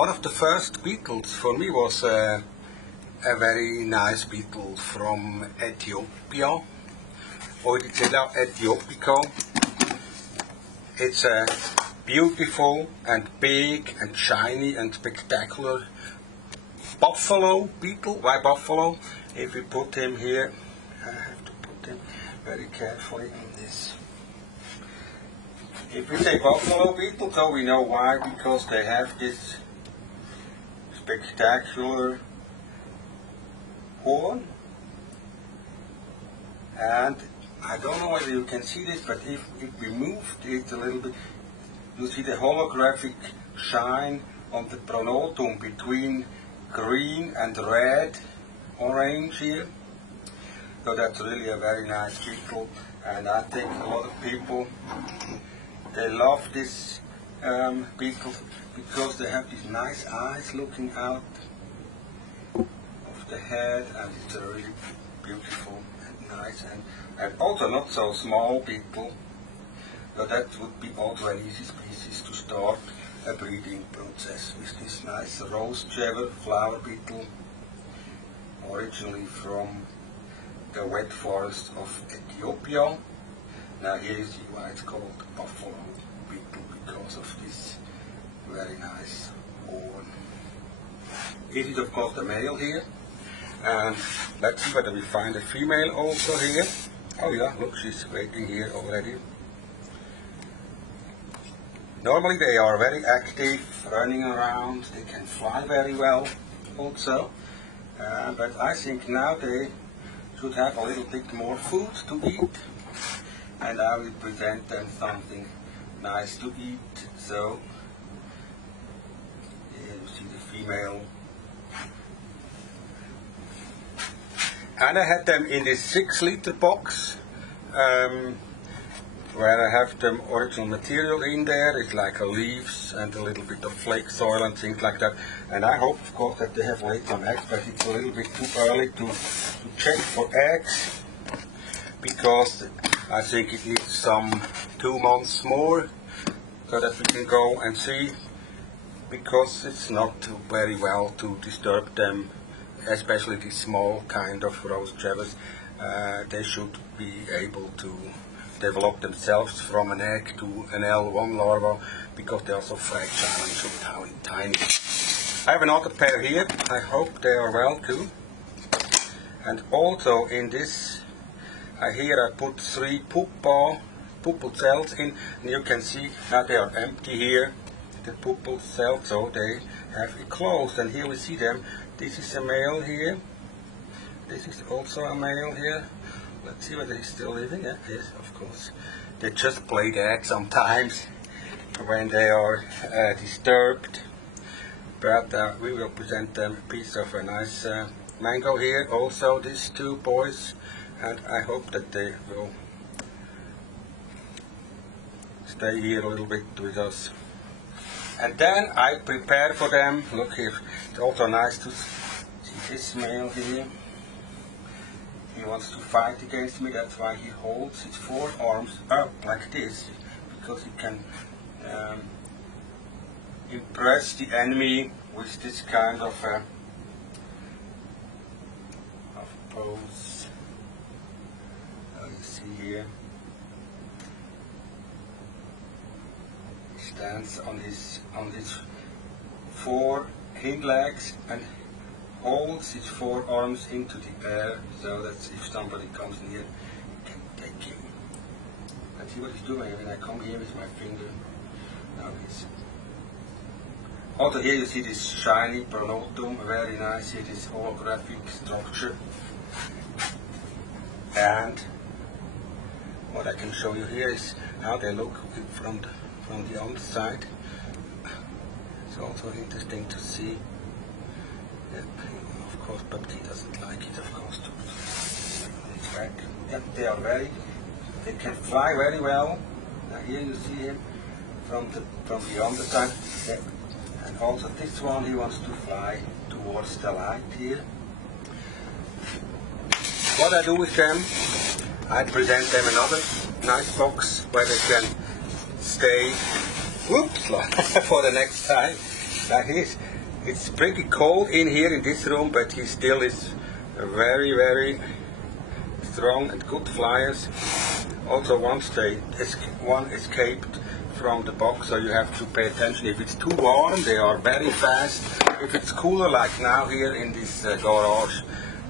One of the first beetles for me was a very nice beetle from Ethiopia, Eudicella aethiopica. It's a beautiful and big and shiny and spectacular buffalo beetle. Why buffalo? If we put him here, I have to put him very carefully in this. If we say buffalo beetle, so we know why, because they have this spectacular horn. And I don't know whether you can see this, but if we moved it a little bit, you see the holographic shine on the pronotum between green and red, orange here. So that's really a very nice beetle, and I think a lot of people, they love this beetle because they have these nice eyes looking out of the head, and it's a really beautiful and nice and also not so small beetle. So that would be also an easy species to start a breeding process with this nice rose-chever flower beetle, originally from the wet forests of Ethiopia. Now here you see why it's called buffalo beetle, because of this very nice horn. It is of course the male here, and let's see whether we find a female also here. Oh yeah, look, she's waiting here already. Normally they are very active, running around, they can fly very well also, but I think now they should have a little bit more food to eat, and I will present them something nice to eat. So here you see the female, and I had them in this 6-liter box where I have the original material in there. It's like leaves and a little bit of flake soil and things like that, and I hope of course that they have laid some eggs, but it's a little bit too early to check for eggs, because I think it needs some 2 months more so that we can go and see, because it's not very well to disturb them, especially these small kind of rose chevers. They should be able to develop themselves from an egg to an L1 larva, because they are so fragile and so tiny. I have another pair here. I hope they are well too. And also in this, here I put 3 pupal cells in, and you can see now they are empty here, the pupal cells, so they have it closed. And here we see them. This is a male here. This is also a male here. Let's see whether he's still living. Yeah, yes, of course. They just play dead sometimes when they are disturbed. But we will present them a piece of a nice mango here. Also these 2 boys, and I hope that they will stay here a little bit with us. And then I prepare for them. Look here, it's also nice to see this male here. He wants to fight against me, that's why he holds his forearms up like this, because he can impress the enemy with this kind of pose. You see here, he stands on his 4 hind legs and holds his forearms into the air, so that if somebody comes near, he can take him. And see what he's doing when I come here with my finger. Now he's. Also here you see this shiny pronotum, very nice here, this holographic structure. And what I can show you here is how they look from the underside. It's also interesting to see. Yep, of course, but he doesn't like it, of course, to his back. Yep, they can fly very well. Now here you see him from the underside. Yep. And also this one, he wants to fly towards the light here. What I do with them, I present them another nice box where they can stay, whoops, for the next time. Like this. It's pretty cold in here in this room, but he still is very, very strong and good flyers. Also one escaped from the box, so you have to pay attention. If it's too warm, they are very fast. If it's cooler, like now here in this garage,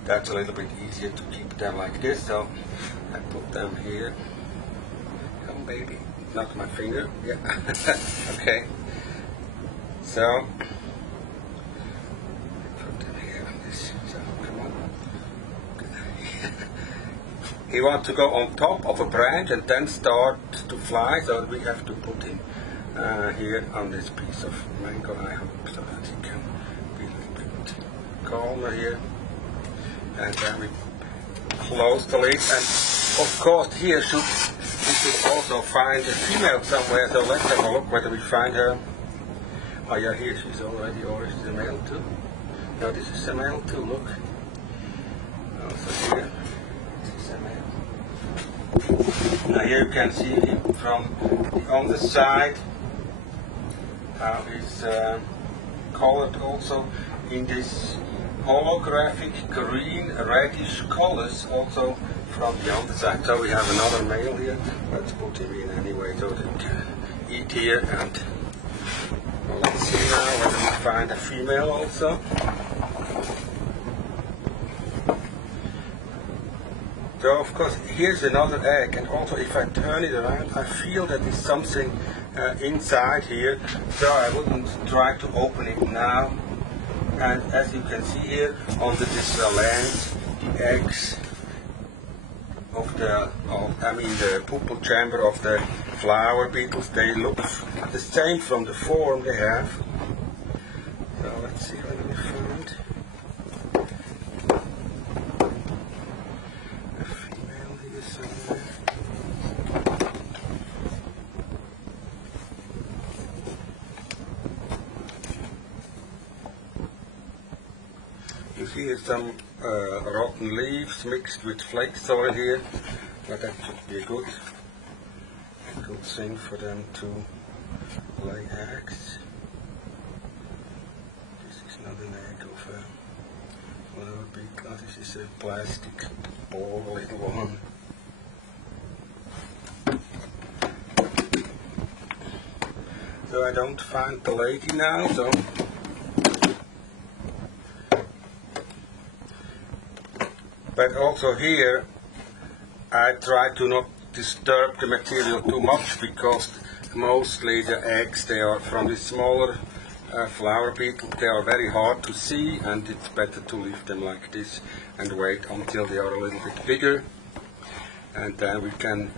that's a little bit easier to keep them like this. So I put them here. Come baby, not my finger. Yeah. Okay. So put them here on this. So come on. He wants to go on top of a branch and then start to fly, so we have to put him here on this piece of mango, I hope, so that he can be a little bit calmer here. And then we close the lid, and of course here we should also find a female somewhere, so let's have a look whether we find her. Oh yeah, here she's already, or is it a male too? No, this is a male too, look. Also here. Now here you can see from on the side how he's colored also in this holographic green reddish colors also from the underside. So we have another male here. Let's put him in anyway so that he can eat here, and let's see now whether we find a female also. So of course here's another egg, and also if I turn it around I feel that there's something inside here, so I wouldn't try to open it now. And as you can see here under this lens, the eggs of the pupal chamber of the flower beetles, they look the same from the form they have. So let's see whether we find a female here somewhere. You see here's some rotten leaves mixed with flake soil here, but that should be a good thing for them to lay eggs. This is not an egg of a flower beetle, this is a plastic ball, a little one. So I don't find the lady now, so but also here I try to not disturb the material too much, because mostly the eggs, they are from the smaller flower beetle, they are very hard to see, and it's better to leave them like this and wait until they are a little bit bigger, and then we can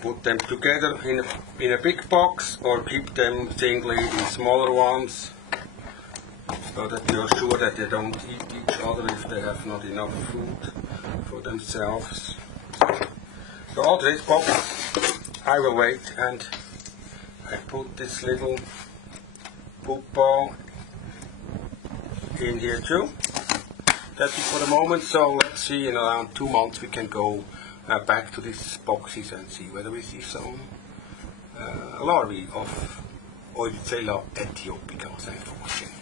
put them together in a big box, or keep them singly in smaller ones, so that you are sure that they don't eat each other if they have not enough food for themselves. So out of this box I will wait, and I put this little pupa in here too. That's it for the moment, so let's see, in around 2 months we can go back to these boxes and see whether we see some larvae of Eudicella aethiopica. Thanks for watching.